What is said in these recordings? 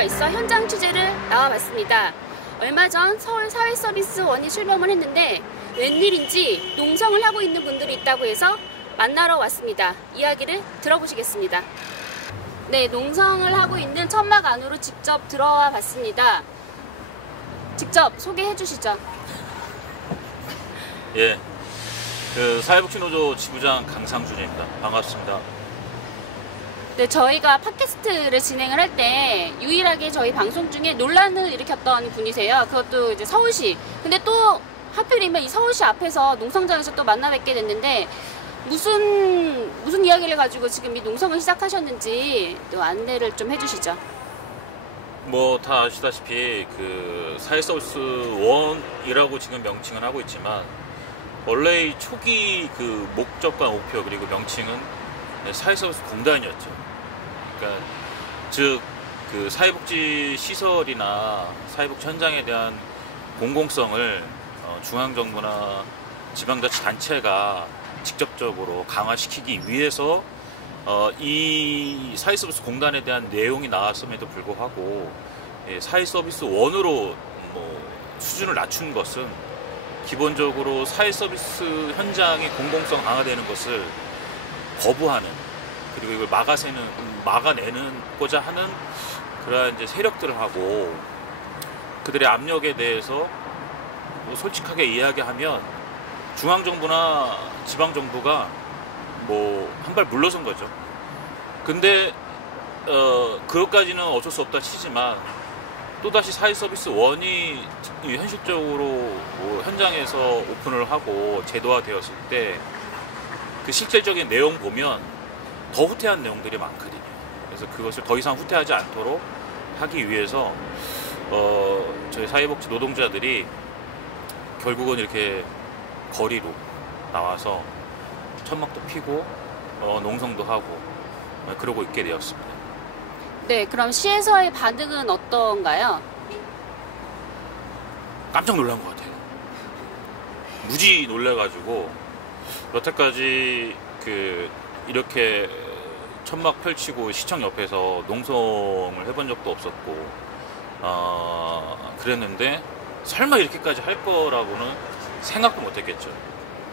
이유가 있어 현장 취재를 나와봤습니다. 얼마 전 서울 사회서비스원이 출범을 했는데 웬일인지 농성을 하고 있는 분들이 있다고 해서 만나러 왔습니다. 이야기를 들어보시겠습니다. 네, 농성을 하고 있는 천막 안으로 직접 들어와 봤습니다. 직접 소개해 주시죠. 예, 사회복지노조 지부장 강상준입니다. 반갑습니다. 네, 저희가 팟캐스트를 진행을 할 때 유일하게 저희 방송 중에 논란을 일으켰던 분이세요. 그것도 이제 서울시. 근데 또 하필이면 이 서울시 앞에서 농성장에서 또 만나 뵙게 됐는데 무슨 이야기를 가지고 지금 이 농성을 시작하셨는지 또 안내를 좀 해주시죠. 뭐 다 아시다시피 그 사회서비스원이라고 지금 명칭은 하고 있지만 원래 이 초기 그 목적과 목표 그리고 명칭은 사회서비스공단이었죠. 그러니까 즉 그 사회복지 시설이나 사회복지 현장에 대한 공공성을 중앙정부나 지방자치단체가 직접적으로 강화시키기 위해서 이 사회서비스공단에 대한 내용이 나왔음에도 불구하고 사회서비스원으로 수준을 낮춘 것은 기본적으로 사회서비스 현장의 공공성 강화되는 것을 거부하는 그리고 이걸 막아내고자 하는 그러한 이제 세력들을 하고 그들의 압력에 대해서 솔직하게 이야기하면 중앙정부나 지방정부가 한 발 물러선 거죠. 근데 그것까지는 어쩔 수 없다 치지만 또다시 사회서비스원이 현실적으로 현장에서 오픈을 하고 제도화되었을 때 그 실질적인 내용 보면 더 후퇴한 내용들이 많거든요. 그래서 그것을 더 이상 후퇴하지 않도록 하기 위해서 저희 사회복지 노동자들이 결국은 이렇게 거리로 나와서 천막도 피고 농성도 하고 그러고 있게 되었습니다. 네, 그럼 시에서의 반응은 어떤가요? 깜짝 놀란 것 같아요. 무지 놀래가지고 여태까지 이렇게 천막 펼치고 시청 옆에서 농성을 해본 적도 없었고 그랬는데 설마 이렇게까지 할 거라고는 생각도 못했겠죠.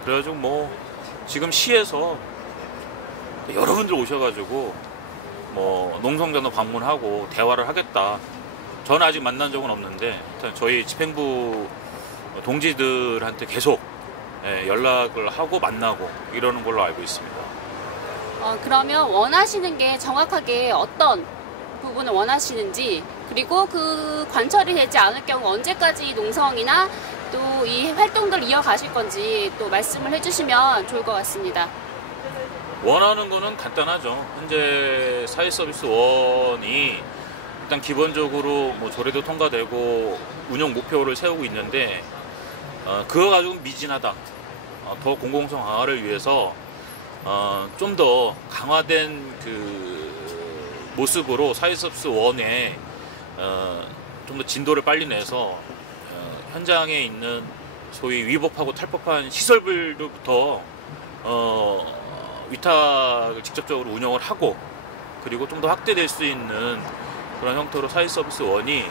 그래가지고 지금 시에서 여러분들 오셔가지고 농성장도 방문하고 대화를 하겠다. 저는 아직 만난 적은 없는데 일단 저희 집행부 동지들한테 계속 연락을 하고 만나고 이러는 걸로 알고 있습니다. 그러면 원하시는 게 정확하게 어떤 부분을 원하시는지 그리고 그 관철이 되지 않을 경우 언제까지 농성이나 또 이 활동들 이어가실 건지 또 말씀을 해주시면 좋을 것 같습니다. 원하는 거는 간단하죠. 현재 사회서비스원이 일단 기본적으로 조례도 통과되고 운영 목표를 세우고 있는데 그거 가지고는 미진하다. 더 공공성 강화를 위해서 좀 더 강화된 그 모습으로 사회서비스원에 좀 더 진도를 빨리 내서 현장에 있는 소위 위법하고 탈법한 시설들부터 위탁을 직접적으로 운영을 하고 그리고 좀 더 확대될 수 있는 그런 형태로 사회서비스원이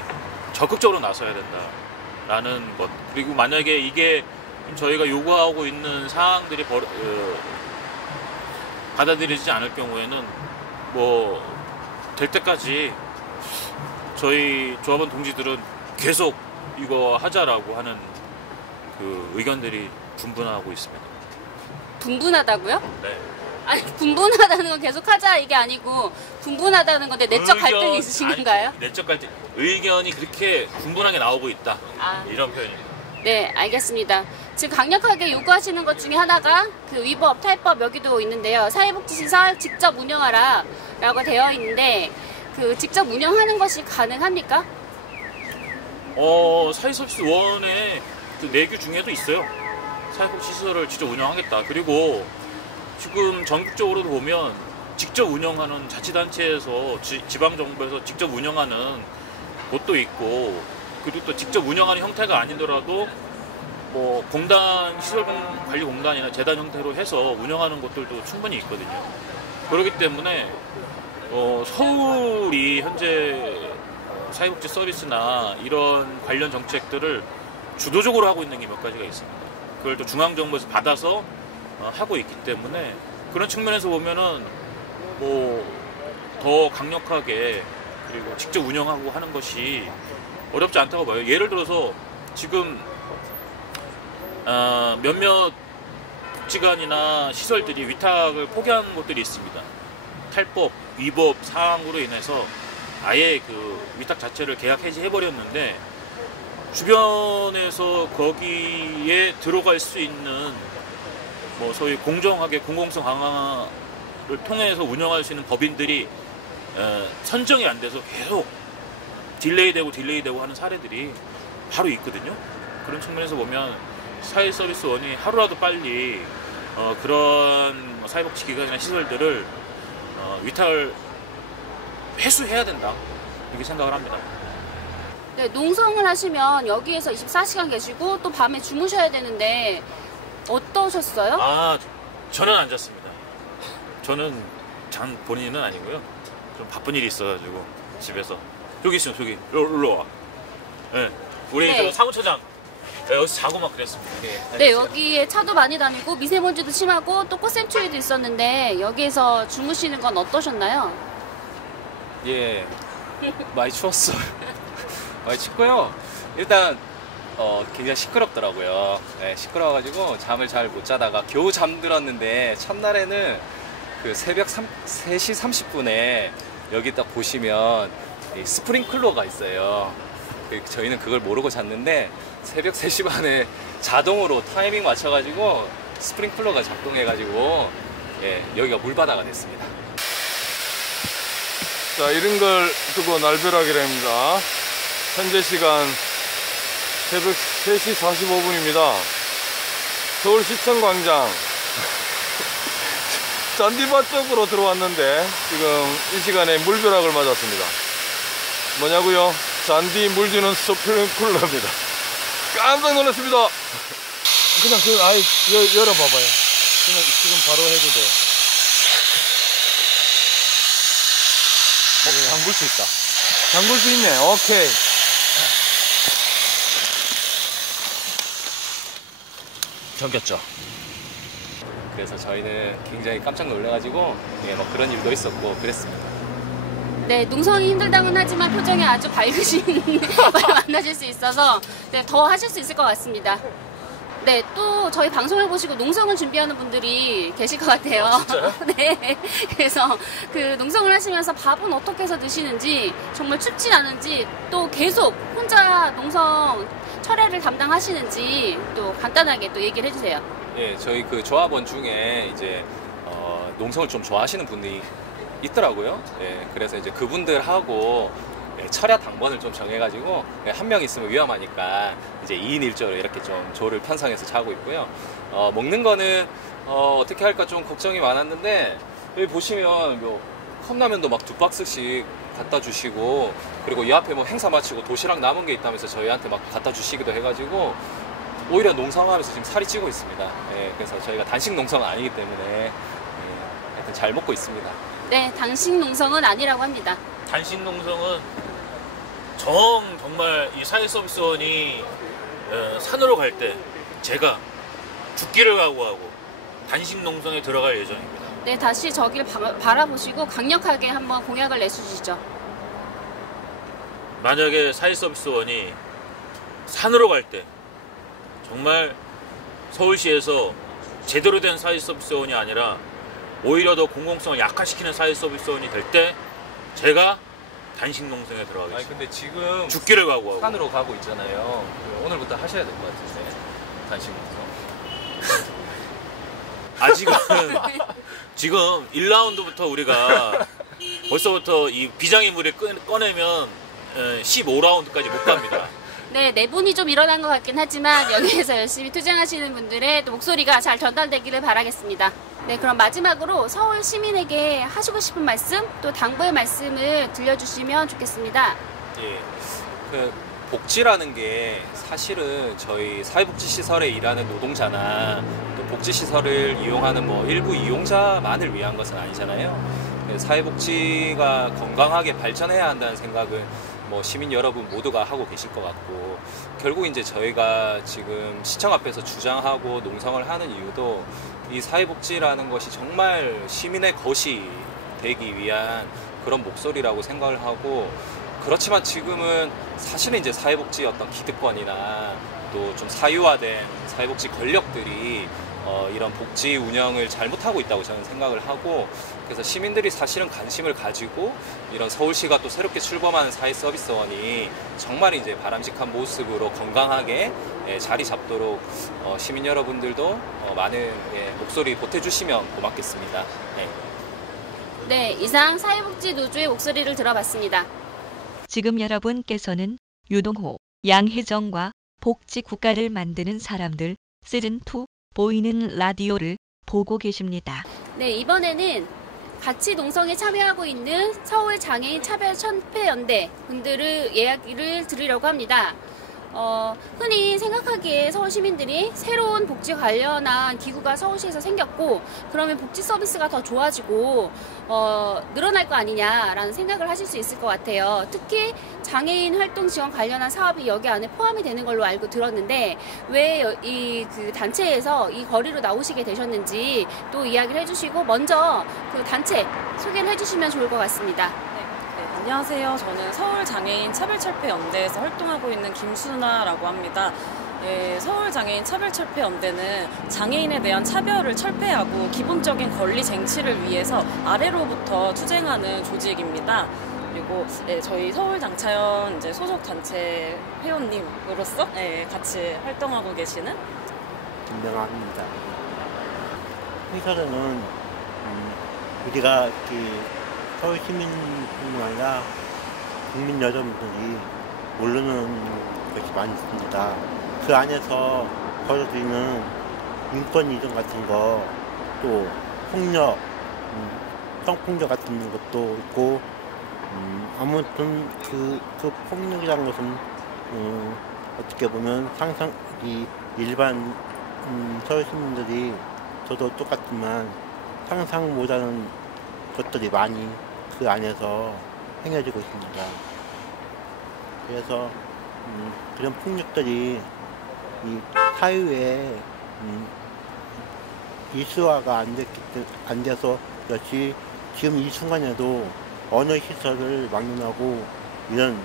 적극적으로 나서야 된다라는 것. 그리고 만약에 이게 저희가 요구하고 있는 사항들이 받아들이지 않을 경우에는 될 때까지 저희 조합원 동지들은 계속 이거 하자라고 하는 그 의견들이 분분하고 있습니다. 분분하다고요? 네. 아니, 분분하다는 건 계속 하자 이게 아니고 분분하다는 건데 내적 갈등이 있으신 건가요? 내적 갈등, 의견이 그렇게 분분하게 나오고 있다. 이런 표현입니다. 네, 알겠습니다. 지금 강력하게 요구하시는 것 중에 하나가 그 위법, 탈법 여기도 있는데요. 사회복지시설 직접 운영하라 라고 되어 있는데 그 직접 운영하는 것이 가능합니까? 사회서비스원의 그 내규 중에도 있어요. 사회복지시설을 직접 운영하겠다. 그리고 지금 전국적으로도 보면 직접 운영하는 자치단체에서 지방정부에서 직접 운영하는 곳도 있고 그리고 또 직접 운영하는 형태가 아니더라도 공단 시설관리공단이나 재단 형태로 해서 운영하는 곳들도 충분히 있거든요. 그렇기 때문에 서울이 현재 사회복지 서비스나 이런 관련 정책들을 주도적으로 하고 있는 게 몇 가지가 있습니다. 그걸 또 중앙정부에서 받아서 하고 있기 때문에 그런 측면에서 보면은 뭐 더 강력하게 그리고 직접 운영하고 하는 것이 어렵지 않다고 봐요. 예를 들어서 지금 몇몇 복지관이나 시설들이 위탁을 포기한 곳들이 있습니다. 탈법, 위법 사항으로 인해서 아예 그 위탁 자체를 계약 해지해버렸는데 주변에서 거기에 들어갈 수 있는 뭐 소위 공정하게 공공성 강화를 통해서 운영할 수 있는 법인들이 선정이 안 돼서 계속 딜레이되고 하는 사례들이 바로 있거든요. 그런 측면에서 보면 사회서비스원이 하루라도 빨리 그런 사회복지기관이나 시설들을 위탁을 회수해야 된다 이렇게 생각을 합니다. 네, 농성을 하시면 여기에서 24시간 계시고 또 밤에 주무셔야 되는데 어떠셨어요? 아, 저는 안 잤습니다. 저는 잔 본인은 아니고요. 좀 바쁜 일이 있어가지고 집에서 여기 있어요. 저기 일로 와. 네, 우리 네. 사무처장 여기서 자고 막 그랬습니다. 네, 여기에 차도 많이 다니고 미세먼지도 심하고 또 꽃샘추위도 있었는데 여기에서 주무시는 건 어떠셨나요? 예, 많이 추웠어요. 많이 춥고요. 일단 굉장히 시끄럽더라고요. 네, 시끄러워가지고 잠을 잘 못 자다가 겨우 잠들었는데 첫날에는 그 새벽 3시 30분에 여기 딱 보시면 이 스프링클러가 있어요. 저희는 그걸 모르고 잤는데 새벽 3시 반에 자동으로 타이밍 맞춰가지고 스프링클러가 작동해가지고 예, 여기가 물바다가 됐습니다. 자, 이런 걸 두고 날벼락이라 합니다. 현재 시간 새벽 3시 45분입니다. 서울시청 광장 잔디밭 쪽으로 들어왔는데 지금 이 시간에 물벼락을 맞았습니다. 뭐냐고요? 잔디 물 주는 스프링클러입니다. 깜짝 놀랐습니다. 그냥 아예 열어봐봐요. 그냥 지금 바로 해도 돼요. 잠글 수 있다. 잠글 수 있네. 오케이. 잠겼죠. 그래서 저희는 굉장히 깜짝 놀라가지고 예, 뭐 그런 일도 있었고 그랬습니다. 네, 농성이 힘들다고는 하지만 표정이 아주 밝으신 분을 만나실 수 있어서 네, 더 하실 수 있을 것 같습니다. 네, 또 저희 방송을 보시고 농성을 준비하는 분들이 계실 것 같아요. 진짜요? 네, 그래서 그 농성을 하시면서 밥은 어떻게 해서 드시는지 정말 춥진 않은지 또 계속 혼자 농성 철회를 담당하시는지 또 간단하게 또 얘기를 해주세요. 예, 저희 그 조합원 중에 이제 농성을 좀 좋아하시는 분이 있더라고요. 예, 그래서 이제 그분들하고 예, 철야 당번을 좀 정해가지고 예, 한 명 있으면 위험하니까 이제 2인 1조로 이렇게 좀 조를 편성해서 자고 있고요. 먹는 거는 어떻게 할까 좀 걱정이 많았는데 여기 보시면 뭐 컵라면도 막 2박스씩 갖다 주시고 그리고 이 앞에 뭐 행사 마치고 도시락 남은 게 있다면서 저희한테 막 갖다 주시기도 해가지고 오히려 농성하면서 지금 살이 찌고 있습니다. 예, 그래서 저희가 단식 농성은 아니기 때문에 예, 하여튼 잘 먹고 있습니다. 네, 단식 농성은 아니라고 합니다. 단식 농성은 정말 이 사회서비스원이 산으로 갈 때 제가 죽기를 각오하고 단식 농성에 들어갈 예정입니다. 네, 다시 저기를 바라보시고 강력하게 한번 공약을 내주시죠. 만약에 사회서비스원이 산으로 갈 때 정말 서울시에서 제대로 된 사회서비스원이 아니라 오히려 더 공공성을 약화시키는 사회서비스원이 될 때 제가 단식 농성에 들어가겠습니다. 아니 근데 지금 죽기를 각오하고. 산으로 가고 있잖아요. 오늘부터 하셔야 될 것 같은데 단식 농성. 아직은 지금 1라운드부터 우리가 벌써부터 이 비장의물을 꺼내면 15라운드까지 못 갑니다. 네, 내분이 좀 일어난 것 같긴 하지만 여기에서 열심히 투쟁하시는 분들의 또 목소리가 잘 전달되기를 바라겠습니다. 네, 그럼 마지막으로 서울 시민에게 하시고 싶은 말씀, 또 당부의 말씀을 들려주시면 좋겠습니다. 예, 그 복지라는 게 사실은 저희 사회복지시설에 일하는 노동자나 또 복지시설을 이용하는 뭐 일부 이용자만을 위한 것은 아니잖아요. 사회복지가 건강하게 발전해야 한다는 생각은 뭐 시민 여러분 모두가 하고 계실 것 같고, 결국 이제 저희가 지금 시청 앞에서 주장하고 농성을 하는 이유도 이 사회복지라는 것이 정말 시민의 것이 되기 위한 그런 목소리라고 생각을 하고, 그렇지만 지금은 사실은 이제 사회복지 어떤 기득권이나 또 좀 사유화된 사회복지 권력들이 이런 복지 운영을 잘못하고 있다고 저는 생각을 하고, 그래서 시민들이 사실은 관심을 가지고 이런 서울시가 또 새롭게 출범하는 사회서비스원이 정말 이제 바람직한 모습으로 건강하게 자리 잡도록 시민 여러분들도 많은 목소리 보태주시면 고맙겠습니다. 네, 이상 사회복지 노조의 목소리를 들어봤습니다. 지금 여러분께서는 유동호, 양혜정과 복지 국가를 만드는 사람들 시즌2 보이는 라디오를 보고 계십니다. 네, 이번에는 같이 농성에 참여하고 있는 서울장애인 차별철폐연대 분들의 이야기를 들으려고 합니다. 흔히 생각하기에 서울 시민들이 새로운 복지 관련한 기구가 서울시에서 생겼고, 그러면 복지 서비스가 더 좋아지고 늘어날 거 아니냐라는 생각을 하실 수 있을 것 같아요. 특히 장애인 활동 지원 관련한 사업이 여기 안에 포함이 되는 걸로 알고 들었는데, 왜 그 단체에서 이 거리로 나오시게 되셨는지 또 이야기를 해주시고, 먼저 그 단체 소개를 해주시면 좋을 것 같습니다. 안녕하세요. 저는 서울장애인 차별철폐연대에서 활동하고 있는 김수나라고 합니다. 서울장애인 차별철폐연대는 장애인에 대한 차별을 철폐하고 기본적인 권리 쟁취를 위해서 아래로부터 투쟁하는 조직입니다. 그리고 저희 서울장차연 소속 단체 회원님으로서 같이 활동하고 계시는 김명아입니다. 회사는 우리가 서울 시민뿐만 아니라 국민 여러분들이 모르는 것이 많이 있습니다. 그 안에서 벌어지는 인권 이전 같은 거, 또 폭력, 성폭력 같은 것도 있고, 아무튼 그 폭력이라는 것은 어떻게 보면 상상 일반 서울 시민들이 저도 똑같지만 상상 못하는 것들이 많이 그 안에서 행해지고 있습니다. 그래서 그런 폭력들이 이 사회에 일수화가 안 돼서 그렇지, 지금 이 순간에도 어느 시설을 막론하고 이런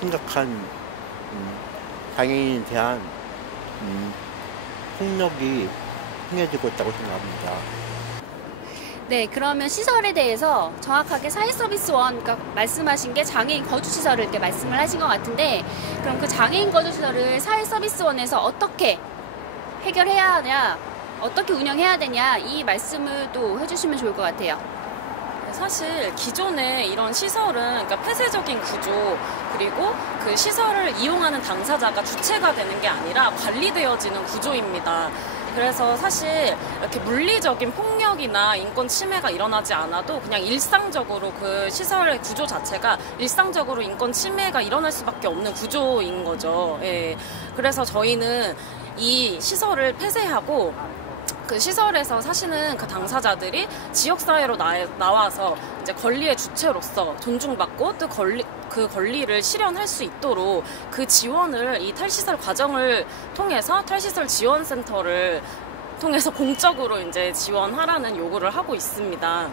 심각한 장애인에 대한 폭력이 행해지고 있다고 생각합니다. 네, 그러면 시설에 대해서 정확하게 사회서비스원, 그러니까 말씀하신 게 장애인 거주시설을 이렇게 말씀을 하신 것 같은데, 그럼 그 장애인 거주시설을 사회서비스원에서 어떻게 해결해야 하냐, 어떻게 운영해야 되냐, 이 말씀을 또 해주시면 좋을 것 같아요. 사실 기존의 이런 시설은 그러니까 폐쇄적인 구조, 그리고 그 시설을 이용하는 당사자가 주체가 되는 게 아니라 관리되어지는 구조입니다. 그래서 사실 이렇게 물리적인 폭력이나 인권 침해가 일어나지 않아도 그냥 일상적으로 그 시설의 구조 자체가 일상적으로 인권 침해가 일어날 수밖에 없는 구조인 거죠. 그래서 저희는 이 시설을 폐쇄하고 그 시설에서 사시는 그 당사자들이 지역사회로 나와서 이제 권리의 주체로서 존중받고 또 그 권리를 실현할 수 있도록 그 지원을 이 탈시설 과정을 통해서 탈시설 지원센터를 통해서 공적으로 이제 지원하라는 요구를 하고 있습니다.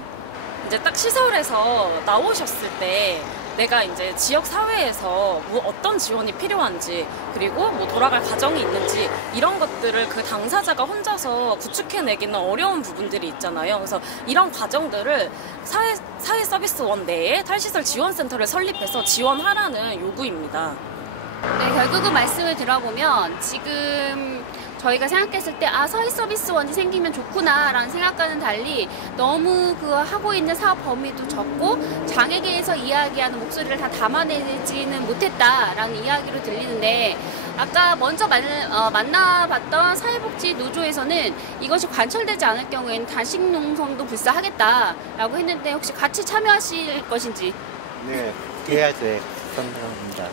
이제 딱 시설에서 나오셨을 때 내가 이제 지역 사회에서 뭐 어떤 지원이 필요한지, 그리고 뭐 돌아갈 과정이 있는지, 이런 것들을 그 당사자가 혼자서 구축해내기는 어려운 부분들이 있잖아요. 그래서 이런 과정들을 사회서비스원 내에 탈시설 지원센터를 설립해서 지원하라는 요구입니다. 네, 결국은 말씀을 들어보면 지금 저희가 생각했을 때 사회서비스원이 생기면 좋구나라는 생각과는 달리 너무 그 하고 있는 사업 범위도 적고 장애계에서 이야기하는 목소리를 다 담아내지는 못했다라는 이야기로 들리는데, 아까 먼저 만나봤던 사회복지 노조에서는 이것이 관철되지 않을 경우에는 단식 농성도 불사하겠다라고 했는데, 혹시 같이 참여하실 것인지? 네, 해야 돼. 감사합니다.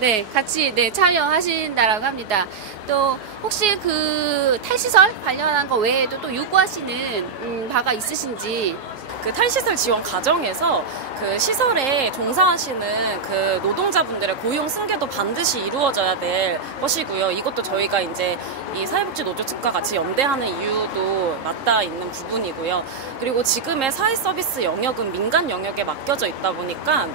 네, 같이 참여하신다라고 합니다. 또 혹시 그 탈시설 관련한 거 외에도 또 요구하시는 바가 있으신지? 그 탈시설 지원 과정에서 그 시설에 종사하시는 그 노동자분들의 고용 승계도 반드시 이루어져야 될 것이고요. 이것도 저희가 이제 이 사회복지노조 측과 같이 연대하는 이유도 맞닿아 있는 부분이고요. 그리고 지금의 사회서비스 영역은 민간 영역에 맡겨져 있다 보니까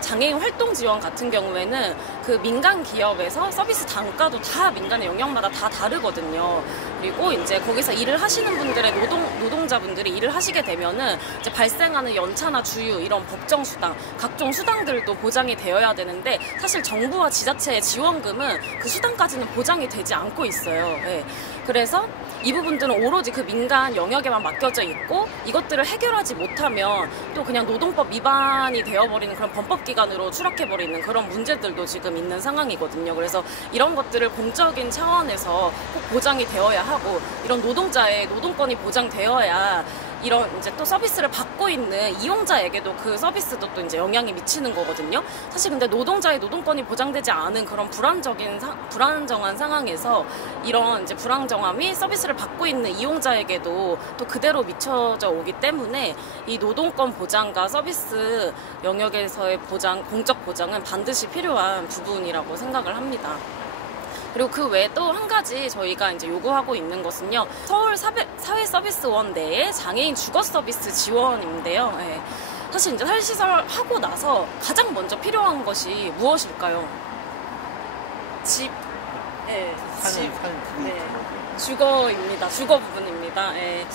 장애인 활동 지원 같은 경우에는 그 민간 기업에서 서비스 단가도 다 민간의 영역마다 다 다르거든요. 그리고 이제 거기서 일을 하시는 분들의 노동자분들이 일을 하시게 되면은 이제 발생하는 연차나 주유 이런 법정 수당, 각종 수당들도 보장이 되어야 되는데 사실 정부와 지자체의 지원금은 그 수당까지는 보장이 되지 않고 있어요. 네. 그래서 이 부분들은 오로지 그 민간 영역에만 맡겨져 있고 이것들을 해결하지 못하면 또 그냥 노동법 위반이 되어버리는 그런 범법기관으로 추락해버리는 그런 문제들도 지금 있는 상황이거든요. 그래서 이런 것들을 공적인 차원에서 꼭 보장이 되어야 하고 이런 노동자의 노동권이 보장되어야 이런 이제 또 서비스를 받고 있는 이용자에게도 그 서비스도 또 이제 영향이 미치는 거거든요. 사실 근데 노동자의 노동권이 보장되지 않은 그런 불안정한 상황에서 이런 이제 불안정함이 서비스를 받고 있는 이용자에게도 또 그대로 미쳐져 오기 때문에 이 노동권 보장과 서비스 영역에서의 보장, 공적 보장은 반드시 필요한 부분이라고 생각을 합니다. 그리고 그 외에 또 한 가지 저희가 이제 요구하고 있는 것은요. 서울 사회서비스원 내에 장애인 주거 서비스 지원인데요. 네. 사실 이제 탈시설 하고 나서 가장 먼저 필요한 것이 무엇일까요? 집. 네, 집. 네. 주거입니다. 주거 부분입니다. 네.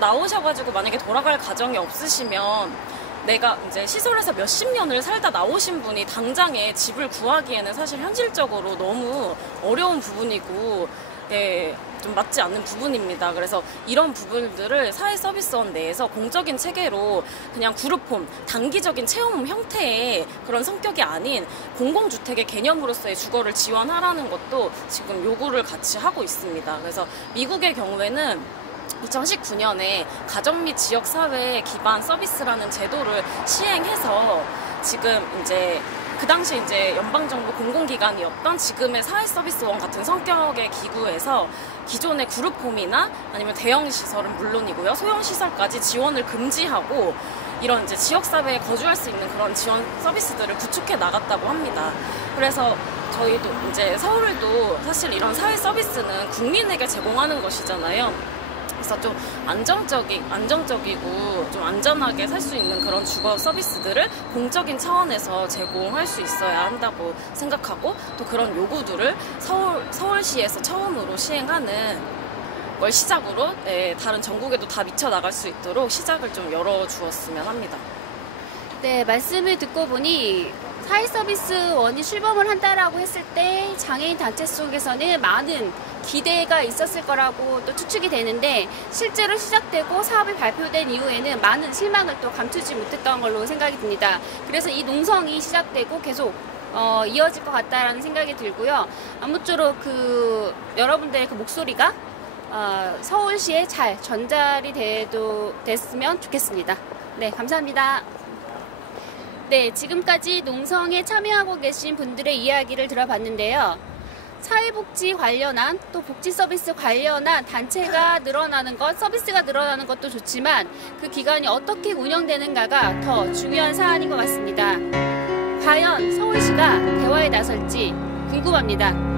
나오셔가지고 만약에 돌아갈 가정이 없으시면 내가 이제 시설에서 몇십 년을 살다 나오신 분이 당장에 집을 구하기에는 사실 현실적으로 너무 어려운 부분이고, 네, 좀 맞지 않는 부분입니다. 그래서 이런 부분들을 사회서비스원 내에서 공적인 체계로 그냥 그룹홈, 단기적인 체험홈 형태의 그런 성격이 아닌 공공주택의 개념으로서의 주거를 지원하라는 것도 지금 요구를 같이 하고 있습니다. 그래서 미국의 경우에는 2019년에 가정 및 지역사회 기반 서비스라는 제도를 시행해서 지금 이제 그 당시 이제 연방정부 공공기관이었던 지금의 사회서비스원 같은 성격의 기구에서 기존의 그룹홈이나 아니면 대형시설은 물론이고요. 소형시설까지 지원을 금지하고 이런 이제 지역사회에 거주할 수 있는 그런 지원 서비스들을 구축해 나갔다고 합니다. 그래서 저희도 이제 서울도 사실 이런 사회 서비스는 국민에게 제공하는 것이잖아요. 그래서 좀 안정적이고 좀 안전하게 살 수 있는 그런 주거 서비스들을 공적인 차원에서 제공할 수 있어야 한다고 생각하고 또 그런 요구들을 서울시에서 처음으로 시행하는 걸 시작으로 다른 전국에도 다 미쳐 나갈 수 있도록 시작을 좀 열어주었으면 합니다. 네, 말씀을 듣고 보니 사회서비스원이 출범을 한다라고 했을 때 장애인 단체 속에서는 많은 기대가 있었을 거라고 또 추측이 되는데 실제로 시작되고 사업이 발표된 이후에는 많은 실망을 또 감추지 못했던 걸로 생각이 듭니다. 그래서 이 농성이 시작되고 계속 이어질 것 같다라는 생각이 들고요. 아무쪼록 여러분들의 그 목소리가 서울시에 잘 전달이 됐으면 좋겠습니다. 네, 감사합니다. 네, 지금까지 농성에 참여하고 계신 분들의 이야기를 들어봤는데요. 사회복지 관련한 또 복지 서비스 관련한 단체가 늘어나는 것, 서비스가 늘어나는 것도 좋지만 그 기관이 어떻게 운영되는가가 더 중요한 사안인 것 같습니다. 과연 서울시가 대화에 나설지 궁금합니다.